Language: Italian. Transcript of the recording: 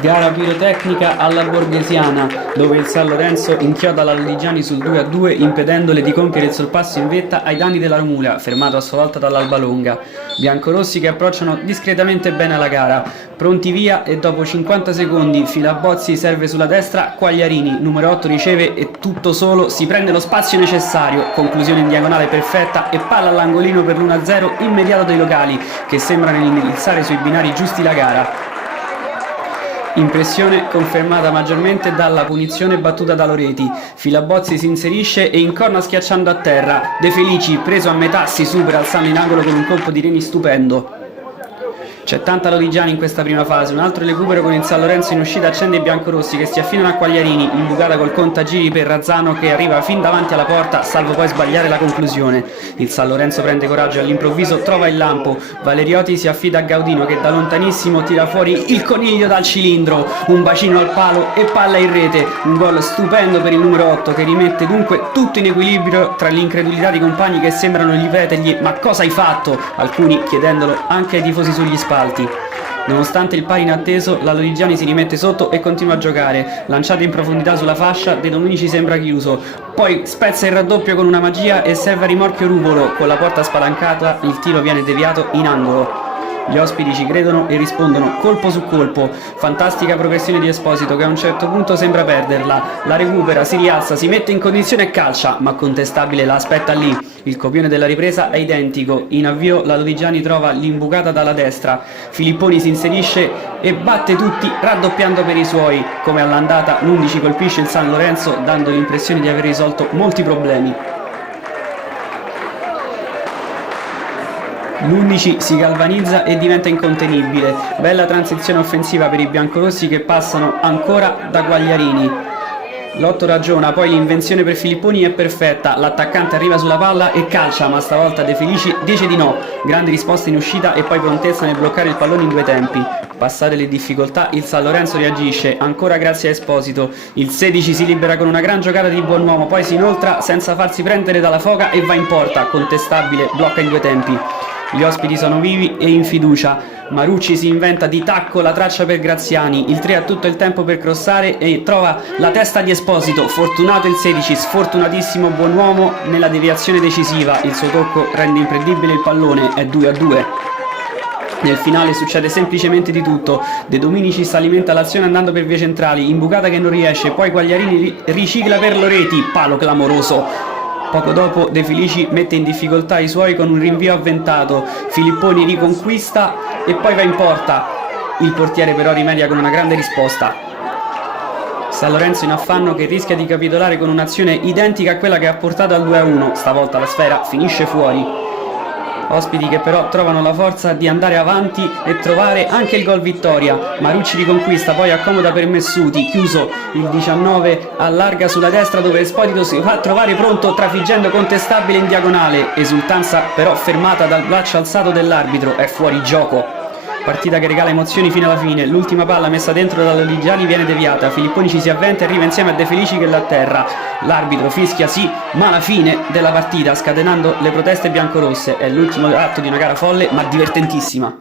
Gara pirotecnica alla Borghesiana, dove il San Lorenzo inchioda la Lodigiani sul 2-2 impedendole di compiere il sorpasso in vetta ai danni della Romula, fermato a sua volta dall'Albalonga. Biancorossi che approcciano discretamente bene alla gara, pronti via e dopo 50 secondi Filabozzi serve sulla destra, Quagliarini, numero 8 riceve e tutto solo si prende lo spazio necessario, conclusione in diagonale perfetta e palla all'angolino per l'1-0 immediato dei locali che sembrano indirizzare sui binari giusti la gara. Impressione confermata maggiormente dalla punizione battuta da Loreti. Filabozzi si inserisce e incorna schiacciando a terra. De Felici, preso a metà, si supera alzando in angolo con un colpo di reni stupendo. C'è tanta Lodigiani in questa prima fase, un altro recupero con il San Lorenzo in uscita accende i biancorossi che si affidano a Quagliarini, imbucata col contagiri per Razzano che arriva fin davanti alla porta, salvo poi sbagliare la conclusione. Il San Lorenzo prende coraggio e all'improvviso trova il lampo. Valeriotti si affida a Gaudino che da lontanissimo tira fuori il coniglio dal cilindro, un bacino al palo e palla in rete, un gol stupendo per il numero 8 che rimette dunque tutto in equilibrio tra l'incredulità di compagni che sembrano ripetergli "ma cosa hai fatto?", alcuni chiedendolo anche ai tifosi sugli spalti. Nonostante il pari inatteso, la Lodigiani si rimette sotto e continua a giocare. Lanciato in profondità sulla fascia, De Dominici sembra chiuso. Poi spezza il raddoppio con una magia e serve a rimorchio Ruvolo. Con la porta spalancata, il tiro viene deviato in angolo. Gli ospiti ci credono e rispondono colpo su colpo. Fantastica progressione di Esposito che a un certo punto sembra perderla. La recupera, si rialza, si mette in condizione e calcia, ma contestabile la aspetta lì. Il copione della ripresa è identico. In avvio la Lodigiani trova l'imbucata dalla destra. Filipponi si inserisce e batte tutti raddoppiando per i suoi. Come all'andata l'11 colpisce il San Lorenzo dando l'impressione di aver risolto molti problemi. L'11 si galvanizza e diventa incontenibile. Bella transizione offensiva per i biancorossi che passano ancora da Quagliarini. L'8 ragiona, poi l'invenzione per Filipponi è perfetta, l'attaccante arriva sulla palla e calcia, ma stavolta De Felici dice di no. Grande risposta in uscita e poi prontezza nel bloccare il pallone in due tempi. Passate le difficoltà, il San Lorenzo reagisce, ancora grazie a Esposito. Il 16 si libera con una gran giocata di buon uomo, poi si inoltra senza farsi prendere dalla foga e va in porta, contestabile, blocca in due tempi. Gli ospiti sono vivi e in fiducia. Marucci si inventa di tacco la traccia per Graziani, il 3 ha tutto il tempo per crossare e trova la testa di Esposito, fortunato il 16, sfortunatissimo buon uomo nella deviazione decisiva, il suo tocco rende imprendibile il pallone, è 2-2. Nel finale succede semplicemente di tutto. De Dominici si alimenta l'azione andando per vie centrali, imbucata che non riesce, poi Quagliarini ricicla per Loreti, palo clamoroso. Poco dopo De Felici mette in difficoltà i suoi con un rinvio avventato, Filipponi riconquista e poi va in porta. Il portiere però rimedia con una grande risposta. San Lorenzo in affanno che rischia di capitolare con un'azione identica a quella che ha portato al 2-1, stavolta la sfera finisce fuori. Ospiti che però trovano la forza di andare avanti e trovare anche il gol vittoria. Marucci riconquista, poi accomoda per Messuti, chiuso il 19, allarga sulla destra dove Esposito si fa trovare pronto trafiggendo contestabile in diagonale. Esultanza però fermata dal braccio alzato dell'arbitro, è fuori gioco. Partita che regala emozioni fino alla fine, l'ultima palla messa dentro dalla Lodigiani viene deviata, Filipponi ci si avventa e arriva insieme a De Felici che l'atterra. L'arbitro fischia sì, ma la fine della partita scatenando le proteste biancorosse, è l'ultimo atto di una gara folle ma divertentissima.